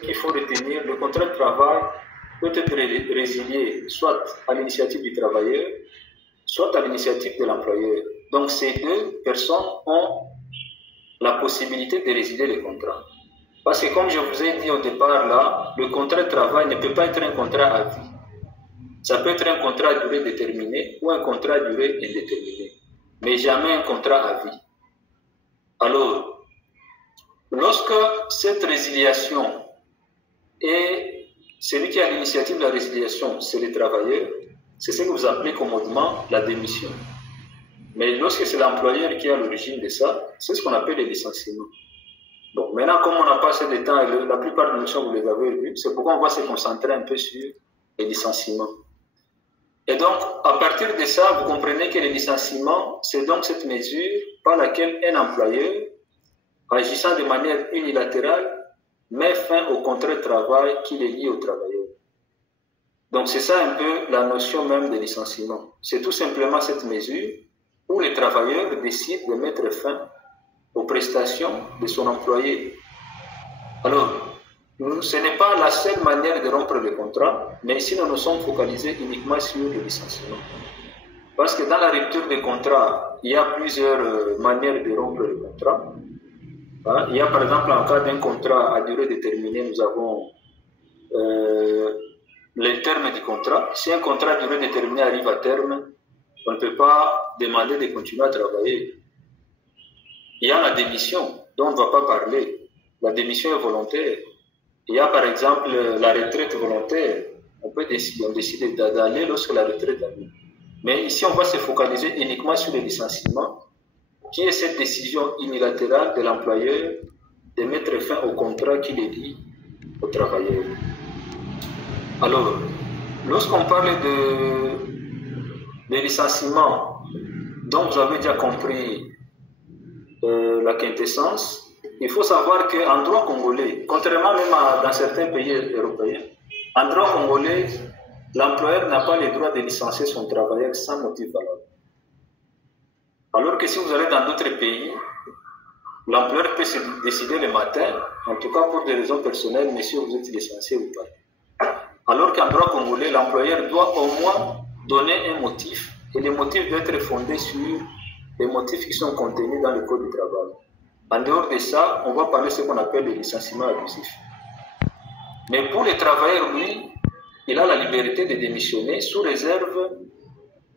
qu'il faut retenir, le contrat de travail peut être résilié soit à l'initiative du travailleur, soit à l'initiative de l'employeur. Donc ces deux personnes ont la possibilité de résilier le contrat. Parce que comme je vous ai dit au départ là, le contrat de travail ne peut pas être un contrat à vie. Ça peut être un contrat à durée déterminée ou un contrat à durée indéterminée, mais jamais un contrat à vie. Alors, lorsque cette résiliation est celui qui a l'initiative de la résiliation, c'est le travailleur, c'est ce que vous appelez commodément la démission. Mais lorsque c'est l'employeur qui est à l'origine de ça, c'est ce qu'on appelle le licenciement. Bon, maintenant, comme on n'a pas assez de temps, et la plupart des notions, vous les avez vues, c'est pourquoi on va se concentrer un peu sur les licenciements. Et donc, à partir de ça, vous comprenez que le licenciement, c'est donc cette mesure par laquelle un employeur, agissant de manière unilatérale, met fin au contrat de travail qui est lié au travailleur. Donc, c'est ça un peu la notion même de licenciement. C'est tout simplement cette mesure où le travailleur décide de mettre fin aux prestations de son employé. Alors, ce n'est pas la seule manière de rompre le contrat, mais ici nous nous sommes focalisés uniquement sur le licenciement. Parce que dans la rupture des contrats, il y a plusieurs manières de rompre le contrat. Il y a par exemple en cas d'un contrat à durée déterminée, nous avons les termes du contrat. Si un contrat à durée déterminée arrive à terme, on ne peut pas demander de continuer à travailler. Il y a la démission, dont on ne va pas parler. La démission est volontaire. Il y a par exemple la retraite volontaire. On décide d'aller lorsque la retraite arrive. Mais ici, on va se focaliser uniquement sur le licenciement, qui est cette décision unilatérale de l'employeur de mettre fin au contrat qui est lié au travailleur. Alors, lorsqu'on parle de licenciement, donc vous avez déjà compris la quintessence, il faut savoir qu'en droit congolais, contrairement même dans certains pays européens, en droit congolais, l'employeur n'a pas le droit de licencier son travailleur sans motif valable. Alors que si vous allez dans d'autres pays, l'employeur peut se décider le matin, en tout cas pour des raisons personnelles, monsieur, vous êtes licencié ou pas. Alors qu'en droit congolais, l'employeur doit au moins donner un motif, et le motif doit être fondé sur les motifs qui sont contenus dans le Code du travail. En dehors de ça, on va parler de ce qu'on appelle le licenciement abusif. Mais pour le travailleur, lui, il a la liberté de démissionner sous réserve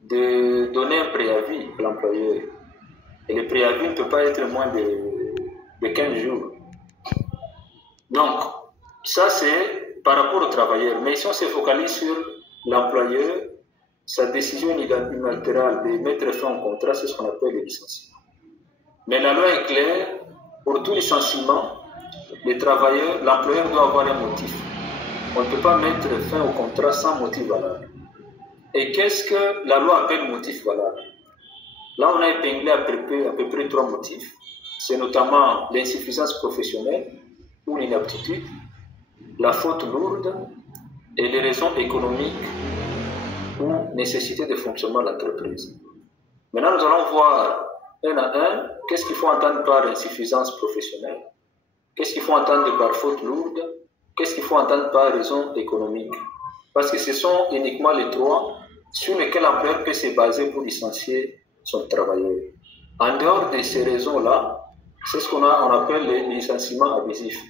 de donner un préavis à l'employeur. Et le préavis ne peut pas être moins de 15 jours. Donc, ça c'est par rapport au travailleur. Mais si on se focalise sur l'employeur, sa décision unilatérale de mettre fin au contrat, c'est ce qu'on appelle le licenciement. Mais la loi est claire, pour tout licenciement, l'employeur doit avoir un motif. On ne peut pas mettre fin au contrat sans motif valable. Et qu'est-ce que la loi appelle motif valable? Là, on a épinglé à peu près 3 motifs. C'est notamment l'insuffisance professionnelle ou l'inaptitude, la faute lourde et les raisons économiques ou nécessité de fonctionnement de l'entreprise. Maintenant, nous allons voir un à un qu'est-ce qu'il faut entendre par insuffisance professionnelle, qu'est-ce qu'il faut entendre par faute lourde, qu'est-ce qu'il faut entendre par raison économique. Parce que ce sont uniquement les 3 sur lesquels l'employeur peut se baser pour licencier son travailleur. En dehors de ces raisons-là, c'est ce qu'on appelle les licenciements abusifs.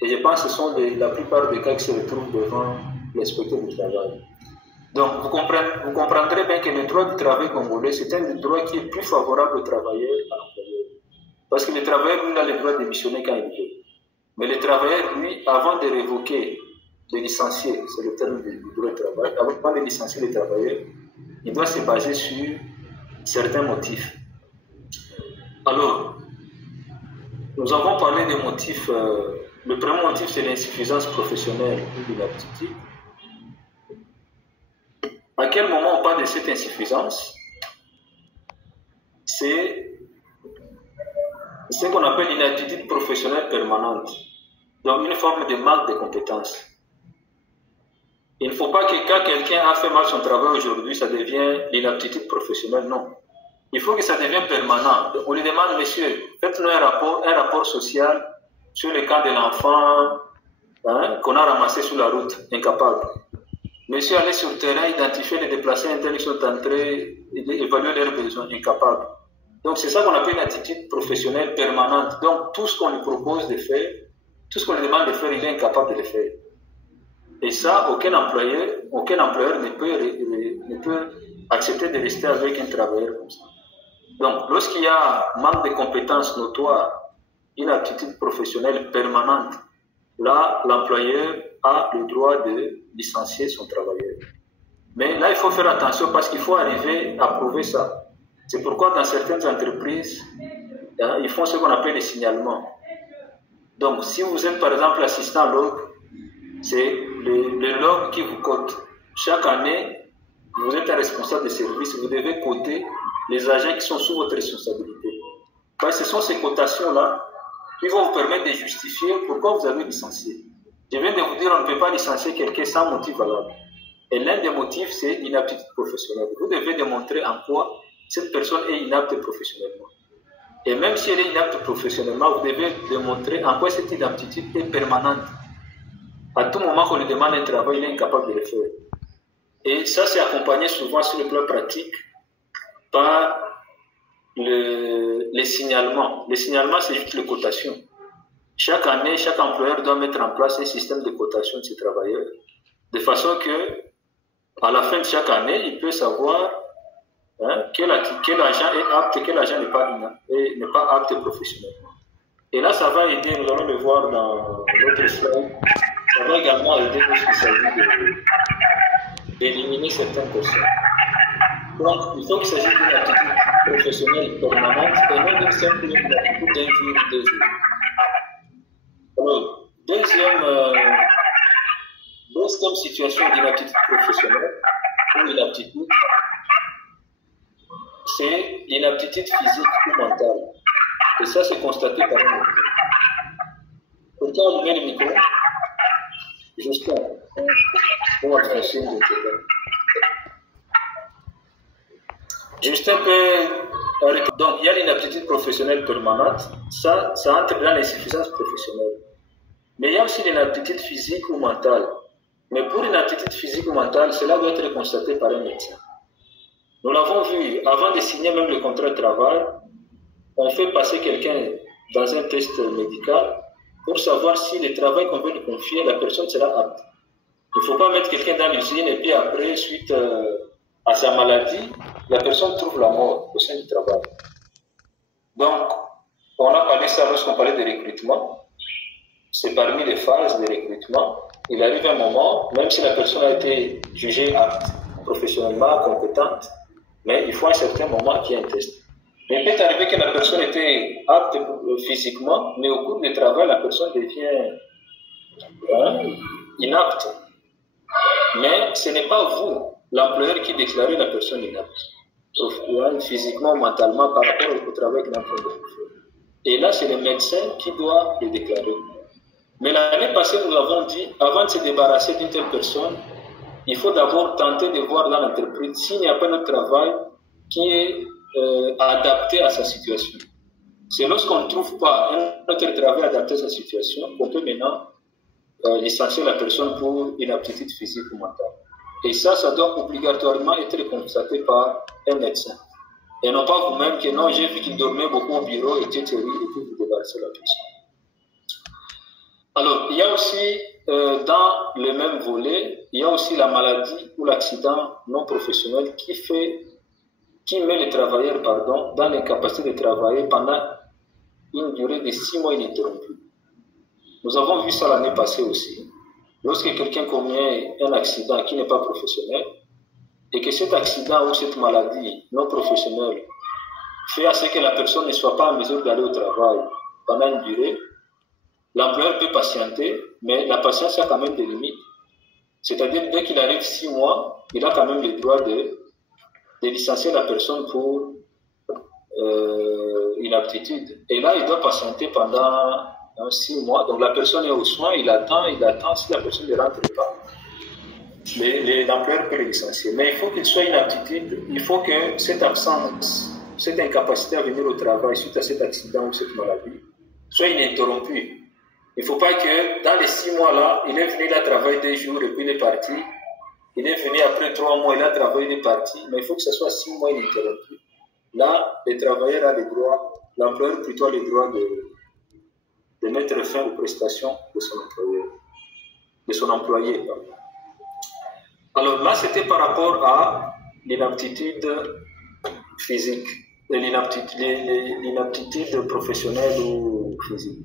Et je pense que ce sont la plupart des cas qui se retrouvent devant l'inspecteur du travail. Donc, vous comprendrez bien que le droit du travail congolais, c'est un droit qui est plus favorable au travailleur qu'à l'employeur. Parce que le travailleur, lui, a le droit de démissionner quand il veut. Mais le travailleur, lui, avant de révoquer, de licencier, c'est le terme du droit du travail, avant de licencier le travailleur, il doit se baser sur certains motifs. Alors, nous avons parlé des motifs. Le premier motif, c'est l'insuffisance professionnelle ou l'inaptitude. À quel moment on parle de cette insuffisance? C'est ce qu'on appelle une attitude professionnelle permanente, donc une forme de manque de compétences. Il ne faut pas que quand quelqu'un a fait mal son travail aujourd'hui, ça devient l'inaptitude professionnelle, non. Il faut que ça devienne permanent. On lui demande, monsieur, faites-nous un rapport social sur le cas de l'enfant, qu'on a ramassés sur la route, incapable. Monsieur allait sur le terrain, identifier les déplacés internes qui sont entrés, évaluer leurs besoins, incapable. Donc c'est ça qu'on appelle une attitude professionnelle permanente. Donc tout ce qu'on lui propose de faire, tout ce qu'on lui demande de faire, il est incapable de le faire. Et ça, aucun employeur ne peut accepter de rester avec un travailleur comme ça. Donc lorsqu'il y a manque de compétences notoires, une attitude professionnelle permanente, là l'employeur a le droit de licencier son travailleur. Mais là il faut faire attention parce qu'il faut arriver à prouver ça. C'est pourquoi dans certaines entreprises, ils font ce qu'on appelle les signalements. Donc, si vous êtes par exemple assistant log, c'est le log qui vous cote. Chaque année, vous êtes un responsable de service, vous devez coter les agents qui sont sous votre responsabilité. Parce que ce sont ces cotations-là qui vont vous permettre de justifier pourquoi vous avez licencié. Je viens de vous dire, on ne peut pas licencier quelqu'un sans motif valable. Et l'un des motifs, c'est l'inaptitude professionnelle. Vous devez démontrer en quoi cette personne est inapte professionnellement. Et même si elle est inapte professionnellement, vous devez démontrer en quoi cette inaptitude est permanente. À tout moment qu'on lui demande un travail, il est incapable de le faire. Et ça, c'est accompagné souvent sur le plan pratique par les signalements. Les signalements, c'est juste les cotations. Chaque année, chaque employeur doit mettre en place un système de cotation de ses travailleurs, de façon que, à la fin de chaque année, il peut savoir quel agent est apte, quel agent n'est pas apte professionnellement. Et là, ça va aider, nous allons le voir dans l'autre slide, ça va également aider lorsqu'il s'agit d'éliminer certaines personnes. Donc, il faut qu'il s'agisse d'une attitude professionnelle permanente et non d'une simple attitude d'un jour ou 2 jours. Alors, deuxième situation d'inaptitude professionnelle ou inaptitude, c'est l'inaptitude physique ou mentale. Et ça, c'est constaté par un médecin. Pourquoi on met le micro? Justin, on va faire un signe de téléphone. Justin peut... Donc, il y a l'inaptitude professionnelle permanente. Ça entre dans l'insuffisance professionnelle. Mais il y a aussi l'inaptitude physique ou mentale. Mais pour une aptitude physique ou mentale, cela doit être constaté par un médecin. Nous l'avons vu, avant de signer même le contrat de travail, on fait passer quelqu'un dans un test médical pour savoir si le travail qu'on veut lui confier, la personne sera apte. Il ne faut pas mettre quelqu'un dans l'usine et puis après, suite à sa maladie, la personne trouve la mort au sein du travail. Donc, on a parlé de ça lorsqu'on parlait de recrutement. C'est parmi les phases de recrutement. Il arrive un moment, même si la personne a été jugée apte, professionnellement compétente, mais il faut un certain moment qu'il y ait un test. Mais il peut arriver que la personne était apte physiquement, mais au cours du travail, la personne devient inapte. Mais ce n'est pas vous, l'employeur, qui déclarez la personne inapte, physiquement, mentalement, par rapport au travail qu'il est en train de faire. Et là, c'est le médecin qui doit le déclarer. Mais l'année passée, nous avons dit, avant de se débarrasser d'une telle personne, il faut d'abord tenter de voir dans l'entreprise s'il n'y a pas de travail qui est adapté à sa situation. C'est lorsqu'on ne trouve pas un autre travail adapté à sa situation qu'on peut maintenant licencier la personne pour une aptitude physique ou mentale. Et ça doit obligatoirement être constaté par un médecin. Et non pas vous-même que non, j'ai vu qu'il dormait beaucoup au bureau, etc. et puis vous débarrassez la personne. Alors, il y a aussi, dans le même volet, il y a aussi la maladie ou l'accident non professionnel qui met les travailleurs dans l'incapacité de travailler pendant une durée de 6 mois ininterrompue. Nous avons vu ça l'année passée aussi. Lorsque quelqu'un commet un accident qui n'est pas professionnel, et que cet accident ou cette maladie non professionnelle fait à ce que la personne ne soit pas en mesure d'aller au travail pendant une durée, l'employeur peut patienter, mais la patience a quand même des limites. C'est-à-dire, dès qu'il arrive 6 mois, il a quand même le droit de licencier la personne pour inaptitude. Et là, il doit patienter pendant 6 mois. Donc, la personne est aux soins, il attend. Si la personne ne rentre pas, l'employeur peut le licencier. Mais il faut qu'il soit inaptitude. Il faut que cette absence, cette incapacité à venir au travail suite à cet accident ou cette maladie soit ininterrompue. Il ne faut pas que dans les 6 mois-là, il est venu, il a travaillé 2 jours et puis il est parti. Il est venu après 3 mois, il a travaillé, il est parti. Mais il faut que ce soit 6 mois ininterrompus. Là, le travailleur a le droit, l'employeur plutôt a le droit de mettre fin aux prestations de son employeur, de son employé. Pardon. Alors là, c'était par rapport à l'inaptitude physique, l'inaptitude professionnelle ou physique.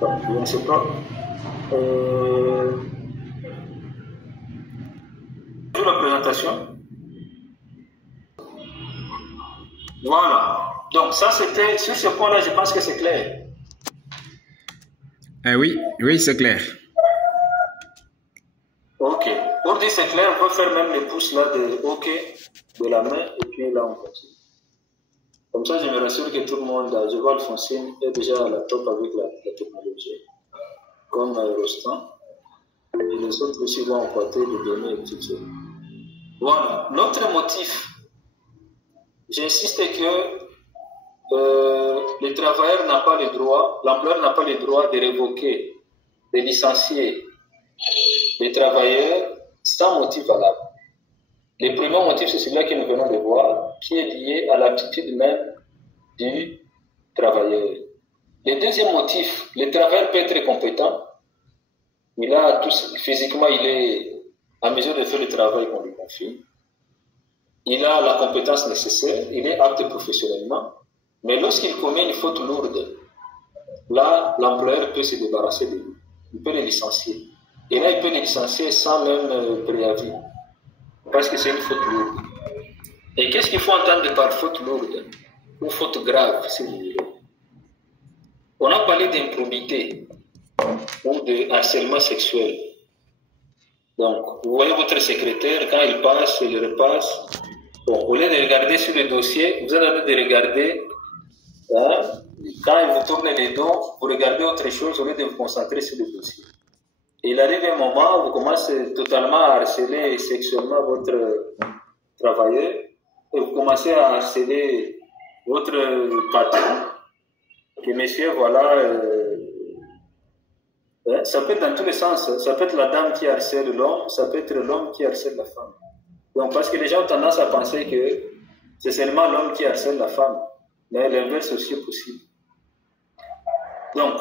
Je ne sais pas. Pour la présentation. Voilà. Donc ça, c'était sur ce point-là, je pense que c'est clair. Oui, c'est clair. Ok. Pour dire c'est clair, on peut faire même les pouces là de OK de la main et puis là on continue. Comme ça, je me rassure que tout le monde, je vois Alphonsine, est déjà à la top avec la technologie, comme Rostand. Et les autres aussi vont emporter les données et tout ça. Voilà. L'autre motif, j'insiste que le travailleur n'a pas le droit, l'employeur n'a pas le droit de révoquer, de licencier les travailleurs sans motif valable. Le premier motif, c'est celui-là que nous venons de voir, qui est lié à l'aptitude même du travailleur. Le deuxième motif, le travailleur peut être compétent. Physiquement, il est en mesure de faire le travail qu'on lui confie. Il a la compétence nécessaire, il est apte professionnellement. Mais lorsqu'il commet une faute lourde, là, l'employeur peut se débarrasser de lui. Il peut le licencier. Et là, il peut le licencier sans même préavis. Parce que c'est une faute lourde. Et qu'est-ce qu'il faut entendre par faute lourde ou faute grave, si vous voulez? On a parlé d'improbité ou de harcèlement sexuel. Donc, vous voyez votre secrétaire, quand il passe, il repasse. Bon, au lieu de regarder sur le dossier, vous êtes en train de regarder, hein, quand il vous tourne les dos, vous regardez autre chose au lieu de vous concentrer sur le dossier. Et il arrive un moment où vous commencez totalement à harceler sexuellement votre travailleur et vous commencez à harceler votre patron, que monsieur, voilà, ça peut être dans tous les sens. Ça peut être la dame qui harcèle l'homme, ça peut être l'homme qui harcèle la femme. Donc, parce que les gens ont tendance à penser que c'est seulement l'homme qui harcèle la femme, mais l'inverse aussi est possible. Donc,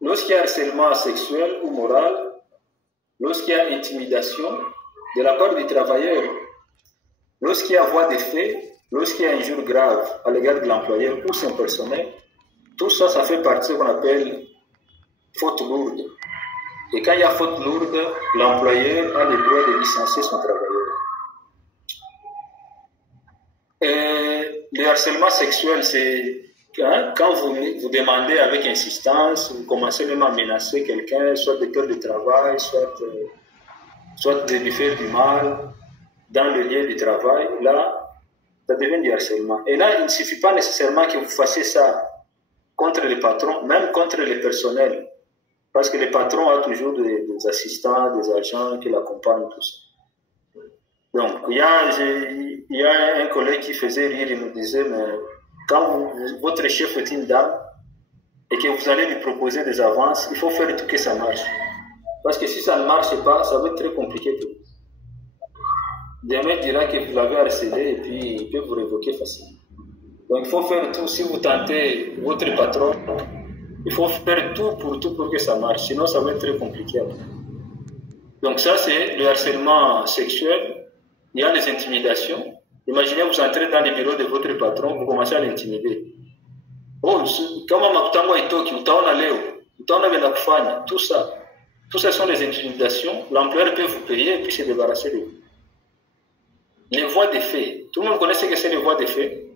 lorsqu'il y a harcèlement sexuel ou moral, lorsqu'il y a intimidation de la part du travailleur, lorsqu'il y a voie de fait, lorsqu'il y a injure grave à l'égard de l'employeur ou son personnel, tout ça, ça fait partie de ce qu'on appelle faute lourde. Et quand il y a faute lourde, l'employeur a le droit de licencier son travailleur. Et le harcèlement sexuel, c'est quand vous demandez avec insistance, vous commencez même à menacer quelqu'un, soit de peur de travail, soit de lui faire du mal dans le lieu du travail, là, ça devient du harcèlement. Et là, il ne suffit pas nécessairement que vous fassiez ça contre les patrons, même contre les personnels. Parce que les patrons ont toujours des assistants, des agents qui l'accompagnent, tout ça. Donc, il y a un collègue qui faisait rire, il nous disait, mais quand votre chef est une dame et que vous allez lui proposer des avances, il faut faire tout que ça marche. Parce que si ça ne marche pas, ça va être très compliqué pour vous. Demain, il dira que vous l'avez harcelé et puis il peut vous révoquer facilement. Donc, il faut faire tout. Si vous tentez votre patron, il faut faire tout pour que ça marche. Sinon, ça va être très compliqué. Donc, ça, c'est le harcèlement sexuel. Il y a les intimidations. Imaginez, vous entrez dans le bureau de votre patron, vous commencez à l'intimider. Oh, comment Makutango est toki, utaona leo, utaona vela kufanya, tout ça. Tout ça sont les intimidations. L'employeur peut vous payer et puis se débarrasser de vous. Les voies de fait. Tout le monde connaît ce que c'est les voies de fait.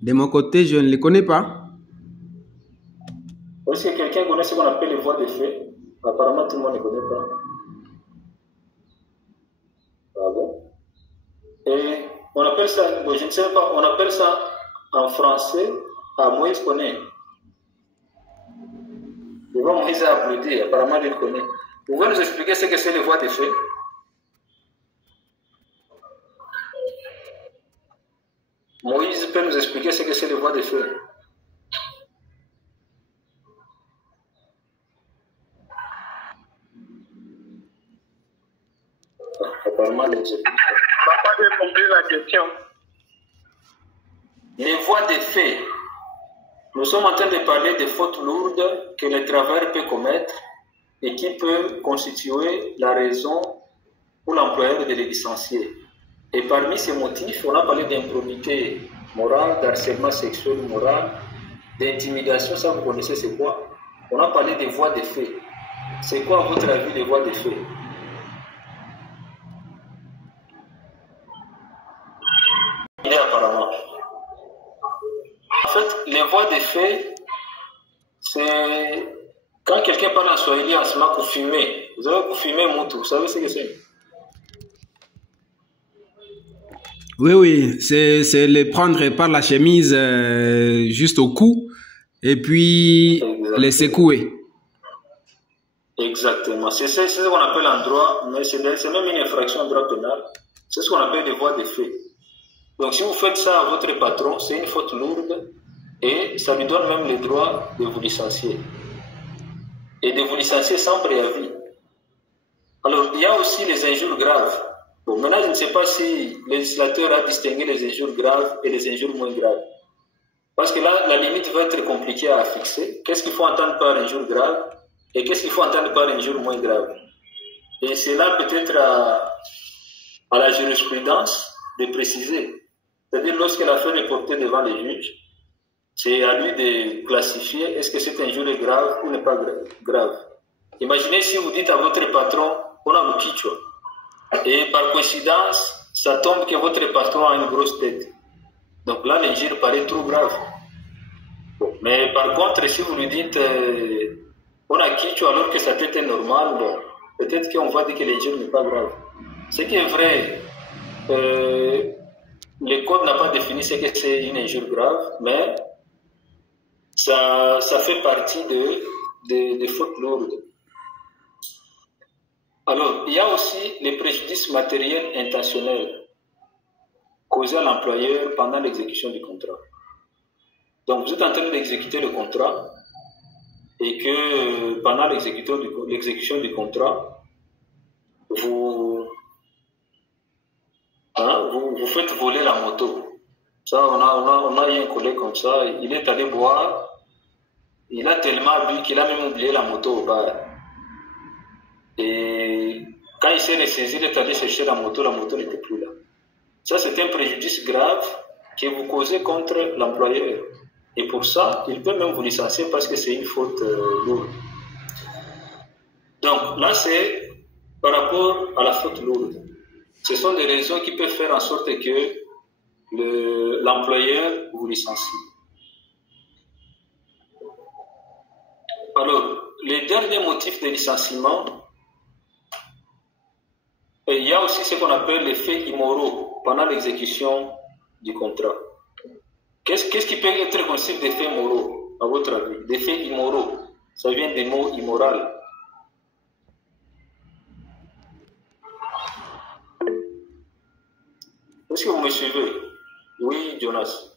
De mon côté, je ne les connais pas. Est-ce que quelqu'un connaît ce qu'on appelle les voies de fait? Apparemment, tout le monde ne connaît pas. Ah bon? Et on appelle ça, bon, je ne sais pas, on appelle ça en français, Moïse connaît. Je vois Moïse a applaudi, apparemment il connaît. Vous pouvez nous expliquer ce que c'est les voies de fait? Moïse peut nous expliquer ce que c'est les voies de fait. Apparemment, Papa, j'ai compris la question. Les voies de fait. Nous sommes en train de parler des fautes lourdes que le travailleur peut commettre et qui peuvent constituer la raison pour l'employeur de les licencier. Et parmi ces motifs, on a parlé d'improbité morale, d'harcèlement sexuel moral, d'intimidation, ça vous connaissez c'est quoi? On a parlé des voies de fait. C'est quoi à votre avis les voies de fait? Apparemment. En fait, les voies de fait, c'est quand quelqu'un parle en swahili en ce moment pour fumer. Vous avez pour fumer Moutou, vous savez ce que c'est? Oui, oui, c'est les prendre par la chemise juste au cou et puis Exactement. les secouer. Exactement. C'est ce qu'on appelle en droit, mais c'est même une infraction en droit pénal. C'est ce qu'on appelle des voies de fait. Donc si vous faites ça à votre patron, c'est une faute lourde et ça lui donne même le droit de vous licencier. Et de vous licencier sans préavis. Alors, il y a aussi les injures graves. Bon, maintenant, je ne sais pas si le législateur a distingué les injures graves et les injures moins graves. Parce que là, la limite va être compliquée à fixer. Qu'est-ce qu'il faut entendre par injure grave et qu'est-ce qu'il faut entendre par injure moins grave? Et c'est là peut-être à la jurisprudence de préciser. C'est-à-dire, lorsque l'affaire est portée devant les juges, c'est à lui de classifier est-ce que cette injure est grave ou n'est pas grave. Imaginez si vous dites à votre patron, on a le kichwa. Et par coïncidence, ça tombe que votre patron a une grosse tête. Donc là, l'injure paraît trop grave. Bon. Mais par contre, si vous lui dites on a kichwa alors que sa tête est normale, bon, peut-être qu'on va dire que l'injure n'est pas grave. Ce qui est vrai, le code n'a pas défini ce que c'est une injure grave, mais ça fait partie des fautes lourdes. Alors, il y a aussi les préjudices matériels intentionnels causés à l'employeur pendant l'exécution du contrat. Donc, vous êtes en train d'exécuter le contrat et que pendant l'exécution du contrat, vous faites voler la moto. Ça, on a eu un collègue comme ça, il est allé boire, il a tellement bu qu'il a même oublié la moto au bar. Et quand il s'est ressaisi, il est allé chercher la moto n'était plus là. Ça, c'est un préjudice grave que vous causez contre l'employeur. Et pour ça, il peut même vous licencier parce que c'est une faute lourde. Donc là, c'est par rapport à la faute lourde. Ce sont des raisons qui peuvent faire en sorte que l'employeur vous licencie. Alors, les derniers motifs de licenciement, il y a aussi ce qu'on appelle les faits immoraux pendant l'exécution du contrat. Qu'est-ce qui peut être considéré des faits moraux, à votre avis? Des faits immoraux, ça vient des mots immoral. Est-ce que vous me suivez? Oui, Jonas.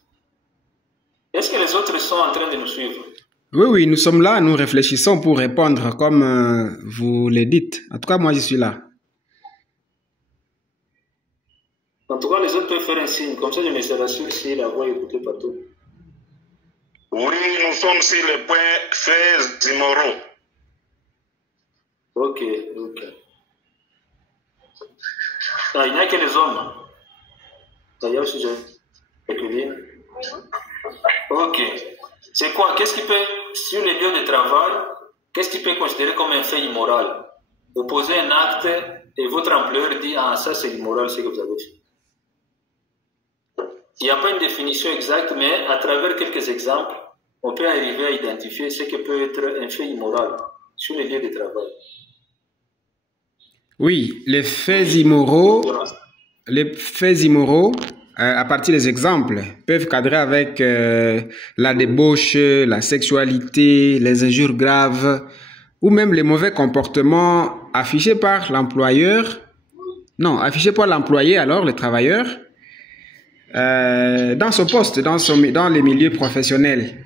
Est-ce que les autres sont en train de nous suivre? Oui, oui, nous sommes là, nous réfléchissons pour répondre comme vous le dites. En tout cas, moi, je suis là. En tout cas, les autres peuvent faire un signe. Comme ça, je me serai sûr si la voix est écoutée partout. Oui, nous sommes sur le point faits immoraux. Ok. Ah, il n'y a que les hommes. D'ailleurs, aussi, Jacqueline. Ok. C'est quoi? Qu'est-ce qui peut, sur les lieux de travail, qu'est-ce qui peut considérer comme un fait immoral? Vous posez un acte et votre employeur dit ah, ça c'est immoral ce que vous avez fait. Il n'y a pas une définition exacte, mais à travers quelques exemples, on peut arriver à identifier ce qui peut être un fait immoral sur les lieux de travail. Oui, les faits immoraux, à partir des exemples, peuvent cadrer avec la débauche, la sexualité, les injures graves, ou même les mauvais comportements affichés par l'employeur. Non, affichés par l'employé, alors, le travailleur, dans son poste, dans les milieux professionnels.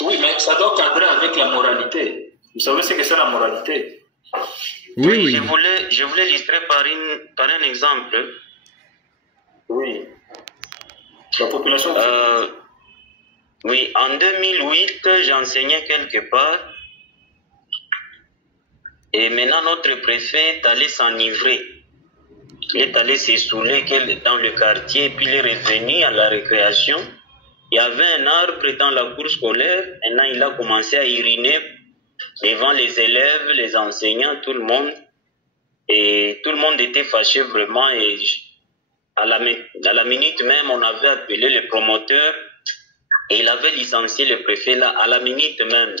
Oui, mais ça doit cadrer avec la moralité. Vous savez ce que c'est la moralité? Oui, oui. Je voulais illustrer par un exemple. Oui. La population... Oui, en 2008, j'enseignais quelque part. Et maintenant, notre préfet est allé s'enivrer. Il est allé se saouler dans le quartier, puis il est revenu à la récréation. Il y avait un arbre dans la cour scolaire. Maintenant, il a commencé à uriner devant les élèves, les enseignants, tout le monde. Et tout le monde était fâché vraiment. Et à la minute même, on avait appelé le promoteur et il avait licencié le préfet là, à la minute même.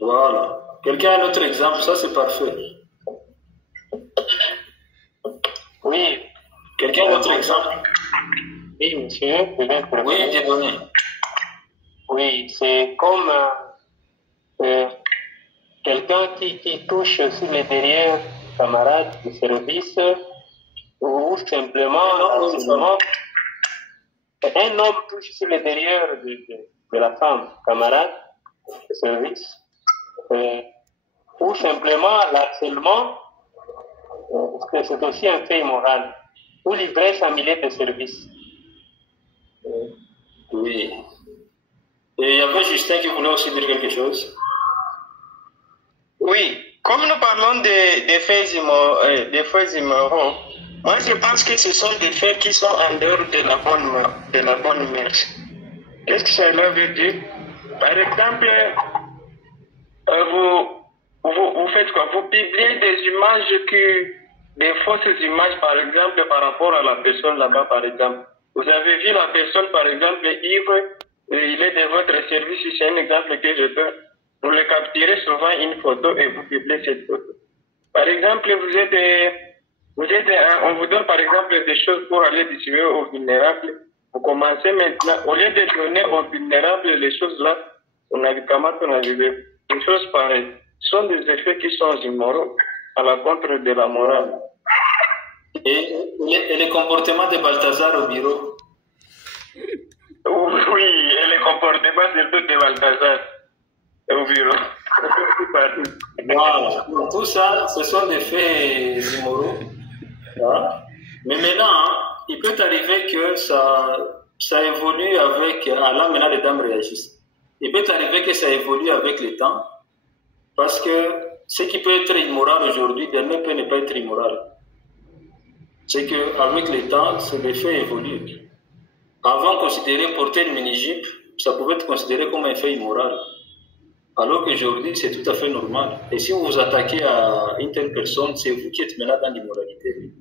Voilà. Quelqu'un a un autre exemple? Ça, c'est parfait. Oui. Quelqu'un a un autre exemple? Oui, monsieur. Oui, Dieudonné. Oui, c'est comme quelqu'un qui touche sur les derrière camarades de service ou simplement un homme touche sur les derrière de la femme camarade de service ou simplement l'harcèlement, c'est aussi un fait immoral, ou l'ivresse en milieu de service. Oui. Et il y avait Justin qui voulait aussi dire quelque chose. Oui, comme nous parlons des faits immoraux, moi je pense que ce sont des faits qui sont en dehors de la bonne mœurs. Qu'est-ce que cela veut dire? Par exemple, vous faites quoi? Vous publiez des images des fausses images, par exemple, par rapport à la personne là-bas, par exemple. Vous avez vu la personne, par exemple, ivre, il est de votre service, c'est un exemple que je donne. Vous le capturez souvent une photo et vous publiez cette photo. Par exemple, on vous donne par exemple des choses pour aller distribuer aux vulnérables. Vous commencez maintenant, au lieu de donner aux vulnérables les choses là, on a des choses pareilles. Ce sont des effets qui sont immoraux à la contre de la morale. Et les comportements de Balthazar au bureau? Oui, et les comportements surtout de Balthazar au bureau. Voilà. Tout ça, ce sont des faits immoraux. Voilà. Mais maintenant, il peut arriver que ça évolue avec... là, maintenant, les dames réagissent. Il peut arriver que ça évolue avec le temps. Parce que ce qui peut être immoral aujourd'hui, demain peut ne pas être immoral. C'est qu'avec le temps, les faits évoluent. Avant, considérer porter une mini-jupe, ça pouvait être considéré comme un fait immoral. Alors qu'aujourd'hui, c'est tout à fait normal. Et si vous vous attaquez à une telle personne, c'est vous qui êtes maintenant dans l'immoralité.